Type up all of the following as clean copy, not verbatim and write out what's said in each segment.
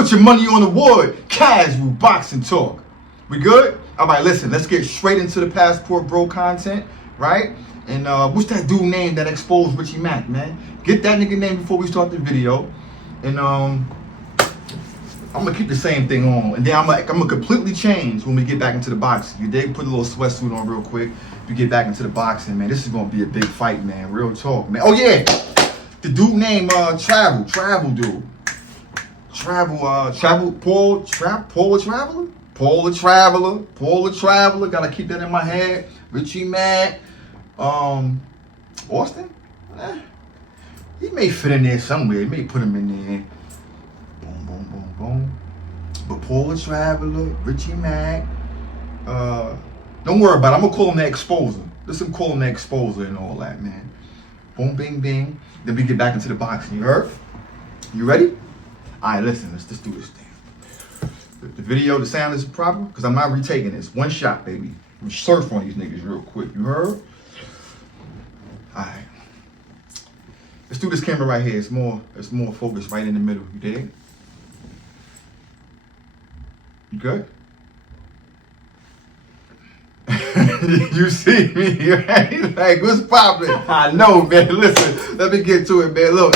put your money on the wood. Casual boxing talk. We good? All right, listen, let's get straight into the Passport Bro content, right? And what's that dude name that exposed Richie Mack, man? Get that nigga name before we start the video. And I'm gonna keep the same thing on, and then I'm gonna completely change when we get back into the boxing. You dig? Put a little sweatsuit on real quick. If you get back into the boxing, man, this is gonna be a big fight, man. Real talk, man. Oh yeah, the dude named Travel dude. Travel, Paul the Traveler. Gotta keep that in my head. Richie Mack, Austin. He may fit in there somewhere. He may put him in there. Boom. But Paul the Traveler, Richie Mack, don't worry about it. I'm gonna call him the Exposer. Listen, call him the Exposer and all that, man. Boom, bing, bing. Then we get back into the boxing. You heard? You ready? All right, listen. Let's do this thing. The video, the sound is proper because I'm not retaking this. One shot, baby. I'm surf on these niggas real quick. You heard? All right. Let's do this camera right here. It's more focused right in the middle. You dig? You good? You see me, right? Like, what's poppin'? I know, man. Listen, let me get to it, man. Look,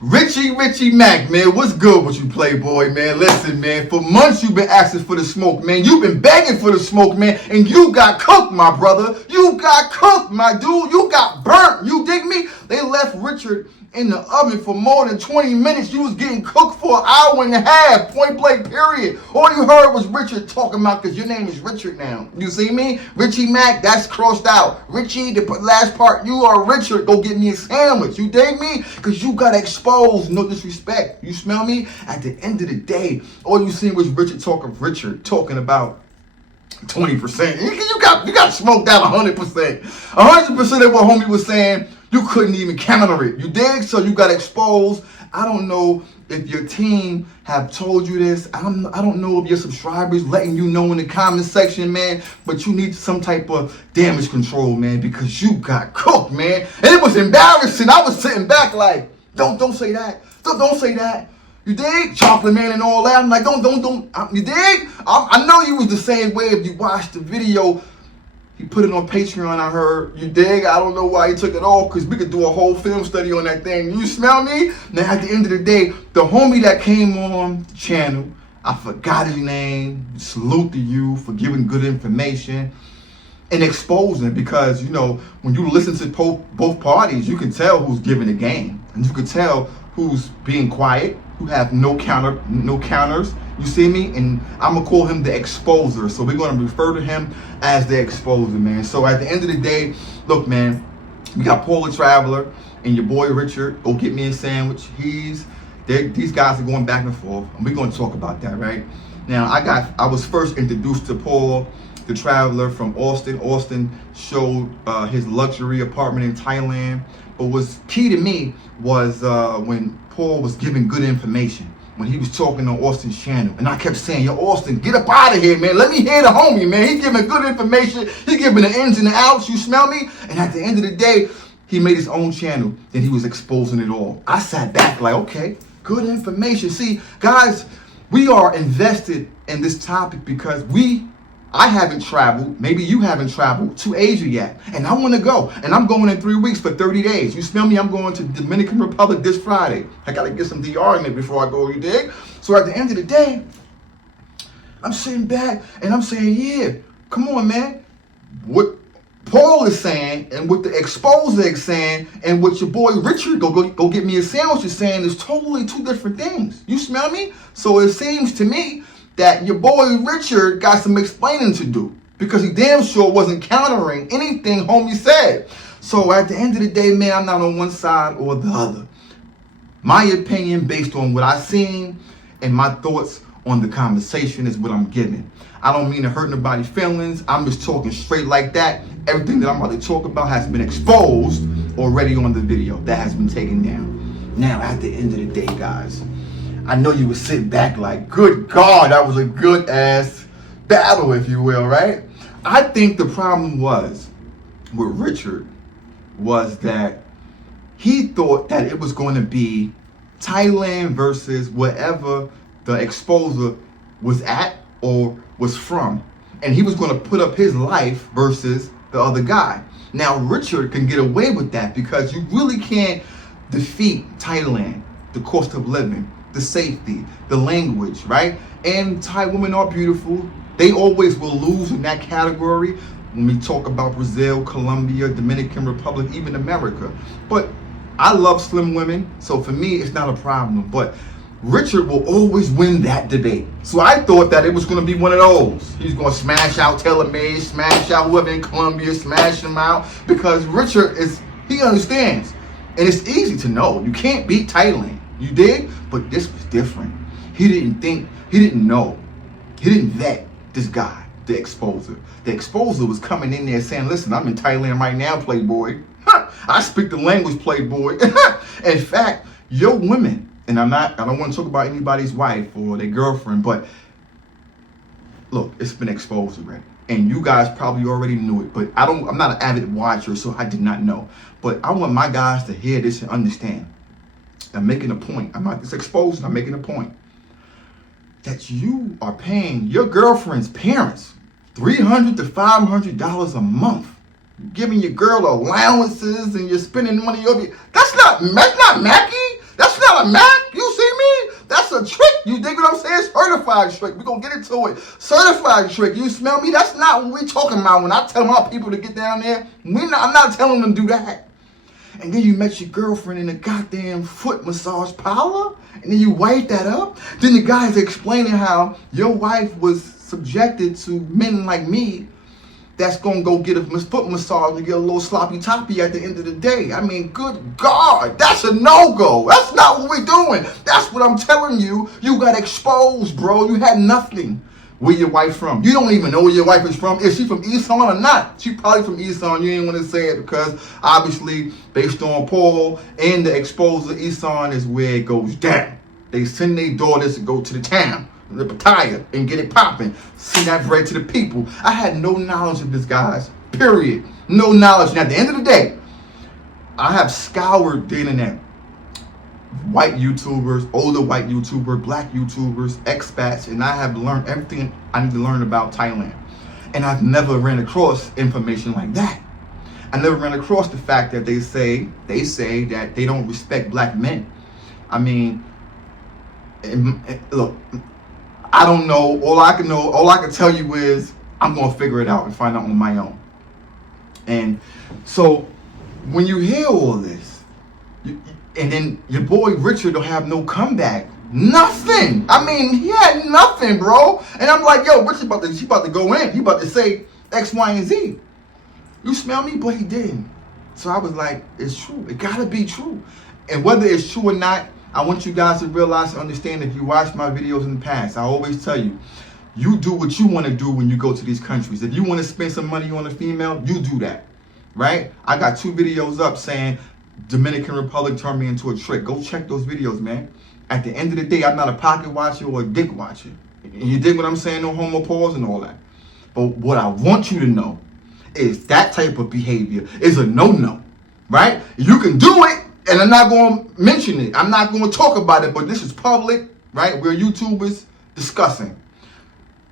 Richie Mack, man. What's good with you, Playboy, man? Listen, man. For months you've been asking for the smoke, man. You've been begging for the smoke, man. And you got cooked, my brother. You got cooked, my dude. You got burnt. You dig me? They left Richard in the oven for more than 20 minutes. You was getting cooked for an hour and a half, point blank period. All you heard was Richard talking about, because your name is Richard now. You see me? Richie Mack, that's crossed out. Richie, the last part, you are Richard. Go get me a sandwich. You dig me? Because you got exposed. No disrespect. You smell me? At the end of the day, all you seen was Richard talking about 20%. You got smoked out 100%. 100% of what homie was saying, you couldn't even counter it. You dig? So you got exposed. I don't know if your team have told you this. I don't know if your subscribers letting you know in the comment section, man. But you need some type of damage control, man, because you got cooked, man. And it was embarrassing. I was sitting back like, don't say that. Don't say that. You dig? Chocolate Man and all that. I'm like, don't. You dig? I know you was the same way if you watched the video. He put it on Patreon, I heard. You dig? I don't know why he took it off, because we could do a whole film study on that thing. You smell me? Now, at the end of the day, the homie that came on the channel, I forgot his name. Salute to you for giving good information and exposing, because, you know, when you listen to both parties, you can tell who's giving the game. And you can tell who's being quiet, who have no counters. You see me? And I'm gonna call him the Exposer. So we're gonna refer to him as the Exposer, man. So at the end of the day, look, man, we got Paul the Traveler and your boy Richard. Go get me a sandwich. These guys are going back and forth, and we're gonna talk about that, right? Now, I was first introduced to Paul the Traveler from Austin. Austin showed his luxury apartment in Thailand. But what's key to me was when Paul was giving good information, when he was talking on Austin's channel. And I kept saying, yo, Austin, get up out of here, man. Let me hear the homie, man. He giving good information. He giving the ins and the outs. You smell me? And at the end of the day, he made his own channel. Then he was exposing it all. I sat back like, okay, good information. See, guys, we are invested in this topic because I haven't traveled, maybe you haven't traveled to Asia yet, and I want to go, and I'm going in 3 weeks for 30 days. You smell me? I'm going to Dominican Republic this Friday. I got to get some DR in it before I go, you dig? So at the end of the day, I'm sitting back, and I'm saying, yeah, come on, man. What Paul is saying, and what the Exposer is saying, and what your boy Richard, go get me a sandwich, is saying is totally two different things. You smell me? So it seems to me that your boy Richard got some explaining to do, because he damn sure wasn't countering anything homie said. So at the end of the day, man, I'm not on one side or the other. My opinion based on what I've seen and my thoughts on the conversation is what I'm giving. I don't mean to hurt nobody's feelings. I'm just talking straight like that. Everything that I'm about to talk about has been exposed already on the video that has been taken down. Now, at the end of the day, guys, I know you were sitting back like, good God, that was a good ass battle, if you will, right? I think the problem was with Richard was that he thought that it was going to be Thailand versus whatever the exposer was at or was from. And he was going to put up his life versus the other guy. Now, Richard can get away with that because you really can't defeat Thailand, the cost of living, the safety, the language, right? And Thai women are beautiful. They always will lose in that category when we talk about Brazil, Colombia, Dominican Republic, even America. But I love slim women, so for me, it's not a problem. But Richard will always win that debate. So I thought that it was going to be one of those. He's going to smash out TaylorMade, smash out whoever in Colombia, smash him out. Because Richard he understands. And it's easy to know. You can't beat Thailand. You dig? But this was different. He didn't know. He didn't vet this guy, the exposer. The exposer was coming in there saying, listen, I'm in Thailand right now, playboy. I speak the language, playboy. In fact, your women, and I don't want to talk about anybody's wife or their girlfriend, but look, it's been exposed already. And you guys probably already knew it, but I'm not an avid watcher, so I did not know. But I want my guys to hear this and understand. I'm making a point. I'm not just exposing, I'm making a point. That you are paying your girlfriend's parents $300 to $500 a month. You're giving your girl allowances and you're spending money over you. That's not Mackie. That's not a Mac. You see me? That's a trick. You dig what I'm saying? Certified trick. We're going to get into it. Certified trick. You smell me? That's not what we're talking about. When I tell my people to get down there, I'm not telling them to do that. And then you met your girlfriend in a goddamn foot massage parlor, and then you wipe that up. Then the guy's explaining how your wife was subjected to men like me that's going to go get a foot massage and get a little sloppy toppy at the end of the day. I mean, good God, that's a no-go. That's not what we're doing. That's what I'm telling you. You got exposed, bro. You had nothing. Where your wife from? You don't even know where your wife is from. Is she from Easton or not? She probably from Easton. You ain't want to say it because obviously, based on Paul and the exposure, Easton is where it goes down. They send their daughters to go to the town, the Pattaya, and get it popping. Send that bread to the people. I had no knowledge of this, guys. Period. No knowledge. And at the end of the day, I have scoured the internet. White YouTubers, older white YouTubers, black YouTubers, expats, and I have learned everything I need to learn about Thailand. And I've never ran across information like that. I never ran across the fact that they say that they don't respect black men. I mean, look, I don't know. All I can tell you is I'm gonna figure it out and find out on my own. And so when you hear all this, and then your boy Richard don't have no comeback. Nothing. I mean, he had nothing, bro. And I'm like, yo, Richard he about to go in. He about to say X, Y, and Z. You smell me? But he didn't. So I was like, it's true. It gotta be true. And whether it's true or not, I want you guys to realize and understand, if you watch my videos in the past, I always tell you, you do what you want to do when you go to these countries. If you want to spend some money on a female, you do that. Right? I got 2 videos up saying Dominican Republic turned me into a trick. Go check those videos, man. At the end of the day, I'm not a pocket watcher or a dick watcher. You dig what I'm saying? No homo pause and all that. But what I want you to know is that type of behavior is a no-no, right? You can do it, and I'm not going to mention it. I'm not going to talk about it, but this is public, right? We're YouTubers discussing.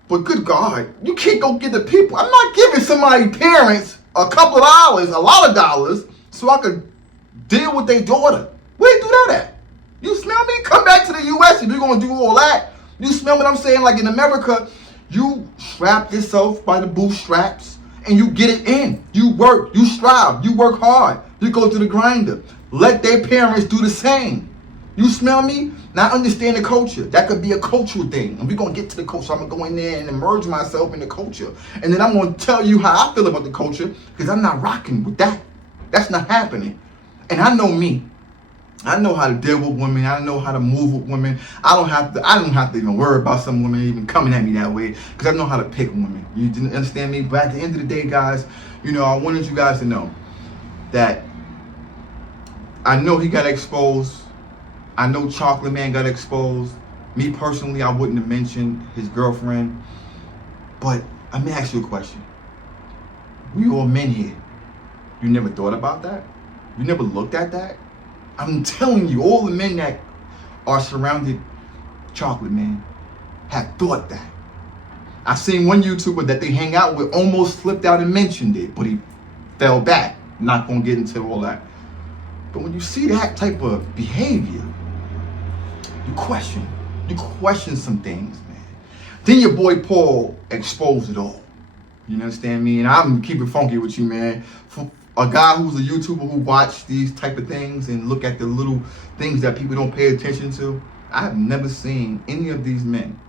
But good God, you can't go get the people. I'm not giving somebody's parents a couple of dollars, a lot of dollars, so I could deal with their daughter. Where you do that at? You smell me? Come back to the U.S. if you're going to do all that. You smell what I'm saying? Like in America, you strap yourself by the bootstraps and you get it in. You work, you strive, you work hard. You go to the grinder. Let their parents do the same. You smell me? Now understand the culture. That could be a cultural thing. And we're going to get to the culture. I'm going to go in there and immerse myself in the culture. And then I'm going to tell you how I feel about the culture, because I'm not rocking with that. That's not happening. And I know me. I know how to deal with women. I know how to move with women. I don't have to even worry about some women even coming at me that way, because I know how to pick women. You didn't understand me? But at the end of the day, guys, I wanted you guys to know that I know he got exposed. I know Chocolate Man got exposed. Me personally, I wouldn't have mentioned his girlfriend. But let me ask you a question. We all men here. You never thought about that? You never looked at that? I'm telling you, all the men that are surrounded chocolate man, have thought that. I seen one YouTuber that they hang out with almost slipped out and mentioned it, but he fell back. Not gonna get into all that. But when you see that type of behavior, you question some things, man. Then your boy Paul exposed it all. You understand me? And I'm keeping funky with you, man. For a guy who's a YouTuber who watch these type of things and look at the little things that people don't pay attention to, I've never seen any of these men,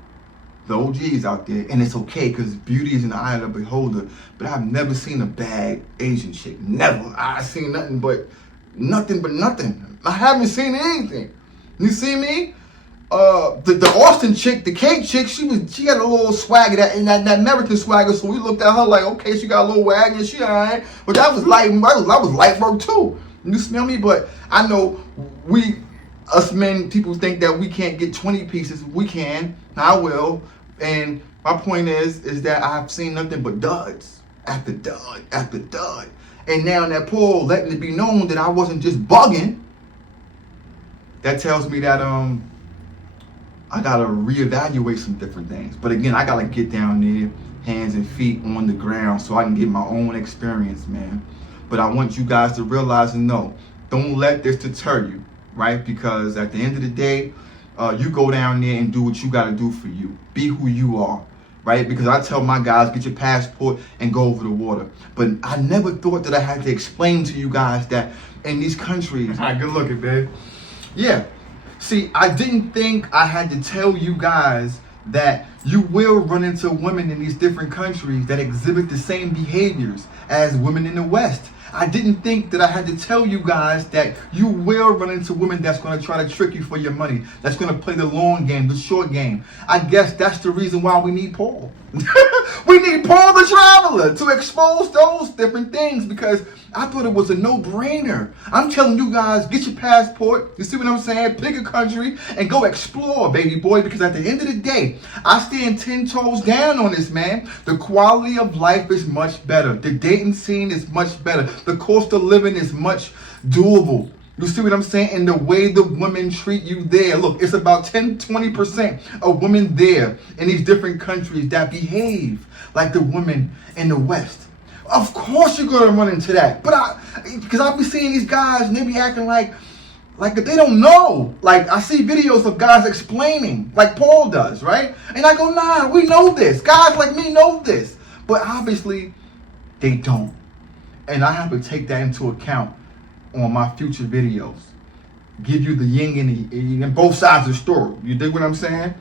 the OGs out there, and it's okay because beauty is in the eye of the beholder, but I've never seen a bad Asian chick. Never. I've seen nothing but nothing. I haven't seen anything. You see me? The Austin chick, the cake chick, she had a little swagger, that American swagger, so we looked at her like, okay, she got a little wag and she alright. But that was light work too. You smell me? But I know us men, people think that we can't get 20 pieces. We can. I will. And my point is that I've seen nothing but duds after dud after dud. And now that Paul letting it be known that I wasn't just bugging, that tells me that I gotta reevaluate some different things. But again, I gotta get down there, hands and feet on the ground, so I can get my own experience, man. But I want you guys to realize and know, don't let this deter you, right? Because at the end of the day, you go down there and do what you gotta do for you. Be who you are, right? Because I tell my guys, get your passport and go over the water. But I never thought that I had to explain to you guys that in these countries, good looking, babe. Yeah. See, I didn't think I had to tell you guys that you will run into women in these different countries that exhibit the same behaviors as women in the West. I didn't think that I had to tell you guys that you will run into women that's going to try to trick you for your money, that's going to play the long game, the short game. I guess that's the reason why we need Paul. We need Paul the Traveler to expose those different things, because I thought it was a no-brainer. I'm telling you guys, get your passport, you see what I'm saying? Pick a country and go explore, baby boy, because at the end of the day, I stand 10 toes down on this, man. The quality of life is much better. The dating scene is much better. The cost of living is much doable. You see what I'm saying? And the way the women treat you there. Look, it's about 10-20% of women there in these different countries that behave like the women in the West. Of course you're going to run into that. But because I be seeing these guys and they be acting like they don't know. Like, I see videos of guys explaining like Paul does, right? And I go, nah, we know this. Guys like me know this. But obviously, they don't. And I have to take that into account on my future videos. Give you the yin and both sides of the story. You dig what I'm saying?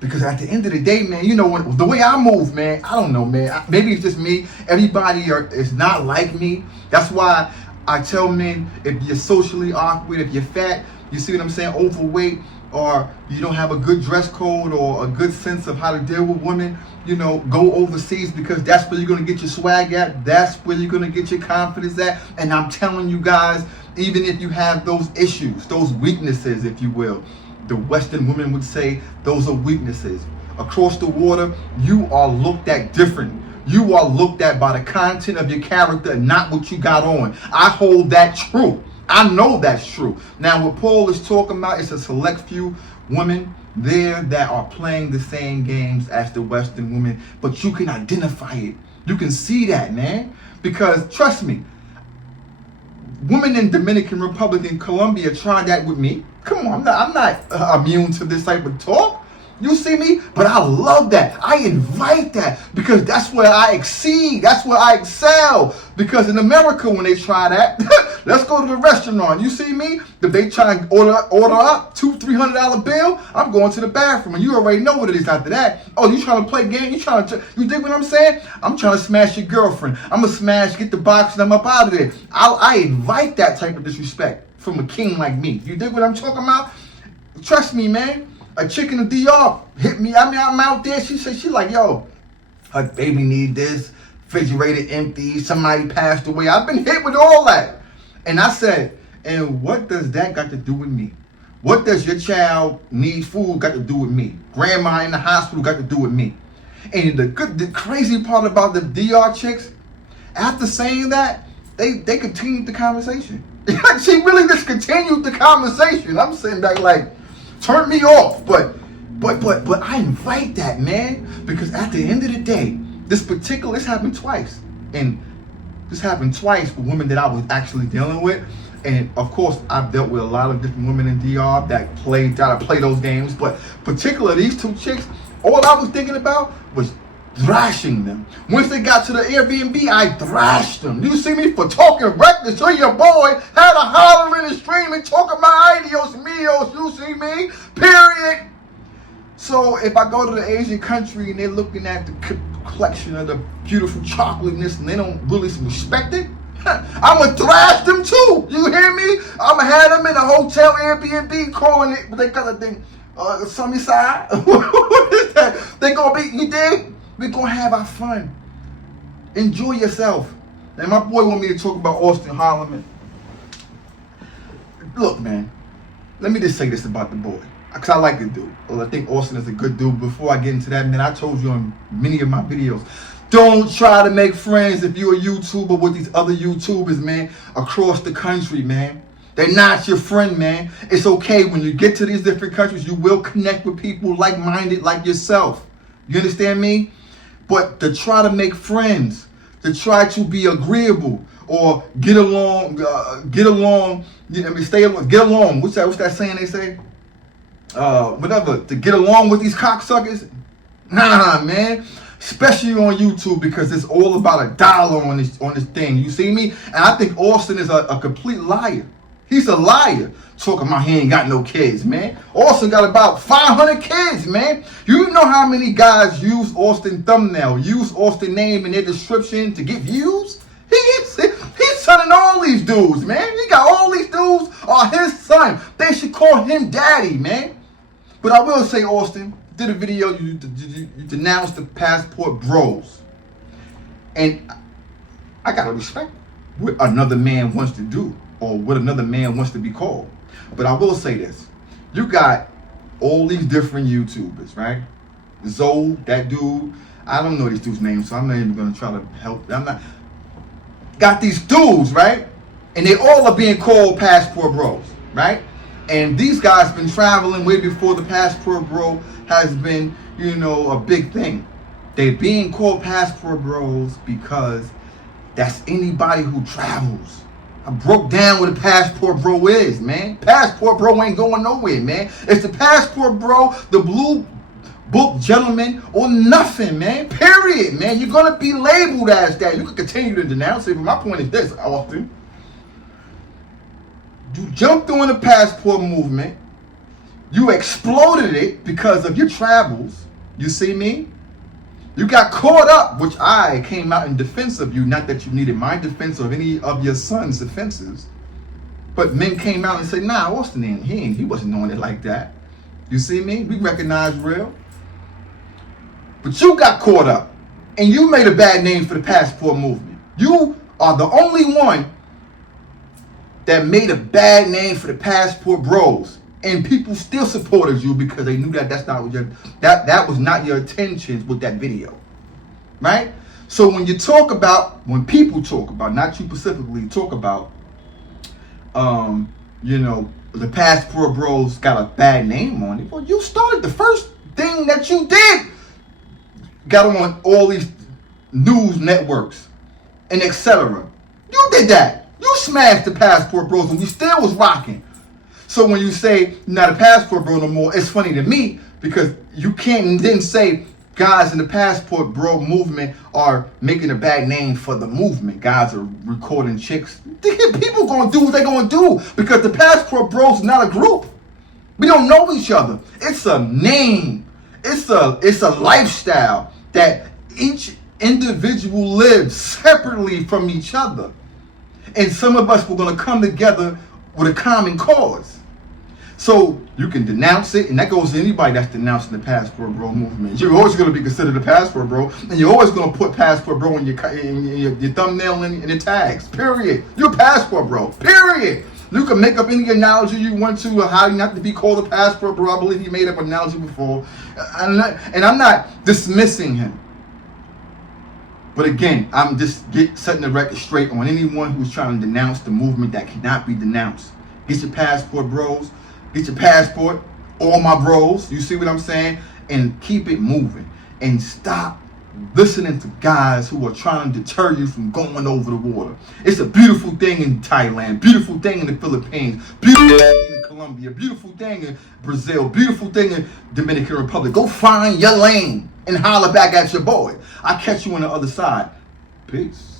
Because at the end of the day, man, you know, the way I move, man, I don't know, man. Maybe it's just me. Everybody is not like me. That's why I tell men, if you're socially awkward, if you're fat, you see what I'm saying, overweight, or you don't have a good dress code or a good sense of how to deal with women, you know, go overseas, because that's where you're going to get your swag at. That's where you're going to get your confidence at. And I'm telling you guys, even if you have those issues, those weaknesses, if you will, the Western women would say those are weaknesses. Across the water, you are looked at different. You are looked at by the content of your character, not what you got on. I hold that true. I know that's true. Now, what Paul is talking about is a select few women there that are playing the same games as the Western women, but you can identify it. You can see that, man. Because trust me, women in Dominican Republic and Colombia tried that with me. Come on, I'm not immune to this type of talk. You see me? But I love that. I invite that, because that's where I exceed. That's where I excel. Because in America, when they try that, let's go to the restaurant. You see me? If they try and order up $200-$300 bill, I'm going to the bathroom, and you already know what it is after that. Oh, you trying to play game? You dig what I'm saying? I'm trying to smash your girlfriend. I'm gonna get the box, and I'm up out of there. I invite that type of disrespect from a king like me. You dig what I'm talking about? Trust me, man. A chick in the DR hit me. I mean, I'm out there. She like, yo, her baby need this, refrigerator empty, somebody passed away. I've been hit with all that. And I said, and what does that got to do with me? What does your child need food got to do with me? Grandma in the hospital got to do with me? And the crazy part about the DR chicks, after saying that, they continued the conversation. She really just continued the conversation. I'm sitting back like, turn me off. But But I invite that, man, because at the end of the day, this happened twice. And this happened twice with women that I was actually dealing with. And of course, I've dealt with a lot of different women in DR that try to play those games. But particularly these two chicks, all I was thinking about was thrashing them. Once they got to the Airbnb, I thrashed them. You see me for talking reckless to your boy, had a hollering and screaming, talking my ideos, meals, you see me, period. So if I go to the Asian country and they're looking at the collection of the beautiful chocolateness and they don't really respect it, I'm going to thrash them too. You hear me? I'm going to have them in a hotel Airbnb calling it, but they got a thing, sunny side. What is that? They going to be, you dig? We're going to have our fun. Enjoy yourself. And my boy want me to talk about Austin Holloman. Look, man, let me just say this about the boy. Because I like the dude. Well, I think Austin is a good dude. Before I get into that, man, I told you on many of my videos, don't try to make friends if you're a YouTuber with these other YouTubers, man, across the country, man. They're not your friend, man. It's okay. When you get to these different countries, you will connect with people like-minded like yourself. You understand me? But to try to make friends, to try to be agreeable or get along, you know, stay along, get along. What's that saying they say? Whatever, to get along with these cocksuckers? Nah, man. Especially on YouTube, because it's all about $1 on this thing. You see me? And I think Austin is a complete liar. He's a liar. Talking about he ain't got no kids, man. Austin got about 500 kids, man. You know how many guys use Austin thumbnail, use Austin name in their description to get views? He's sonning all these dudes, man. He got all these dudes are his son. They should call him daddy, man. But I will say, Austin, did a video, you denounced the passport bros. And I gotta respect what another man wants to do or what another man wants to be called. But I will say this. You got all these different YouTubers, right? Zoe, that dude. I don't know these dudes' names, so I'm not even gonna try to help. Got these dudes, right? And they all are being called passport bros, right? And these guys been traveling way before the passport bro has been, you know, a big thing. They being called passport bros because that's anybody who travels. I broke down what a passport bro is, man. Passport bro ain't going nowhere, man. It's the passport bro, the blue book gentleman, or nothing, man. Period, man. You're gonna be labeled as that. You can continue to denounce it, but my point is this, Austin. You jumped on the passport movement. You exploded it because of your travels. You see me? You got caught up, which I came out in defense of you. Not that you needed my defense or any of your son's defenses. But men came out and said, nah, Austin, he wasn't doing it like that. You see me? We recognize real. But you got caught up. And you made a bad name for the passport movement. You are the only one that made a bad name for the passport bros, and people still supported you because they knew that that was not your intentions with that video, right? So when people talk about, not you specifically, talk about, you know, the passport bros got a bad name on it. Well, you started the first thing that you did, got on all these news networks and etc. You did that. You smashed the passport bros and we still was rocking. So when you say you're not a passport bro no more, it's funny to me because you can't then say guys in the passport bro movement are making a bad name for the movement. Guys are recording chicks. People gonna do what they gonna do because the passport bros is not a group. We don't know each other. It's a name. It's a lifestyle that each individual lives separately from each other. And some of us were going to come together with a common cause. So you can denounce it, and that goes to anybody that's denouncing the passport bro movement. You're always going to be considered a passport bro, and you're always going to put passport bro in your thumbnail and your tags. Period. You're a passport bro. Period. You can make up any analogy you want to of how you have to be called a passport bro. I believe he made up an analogy before, and I'm not dismissing him. But again, I'm just setting the record straight on anyone who's trying to denounce the movement that cannot be denounced. Get your passport, bros. Get your passport. All my bros, you see what I'm saying? And keep it moving. And stop listening to guys who are trying to deter you from going over the water. It's a beautiful thing in Thailand, beautiful thing in the Philippines, beautiful thing in Colombia, beautiful thing in Brazil, beautiful thing in Dominican Republic. Go find your lane and holler back at your boy. I'll catch you on the other side. Peace.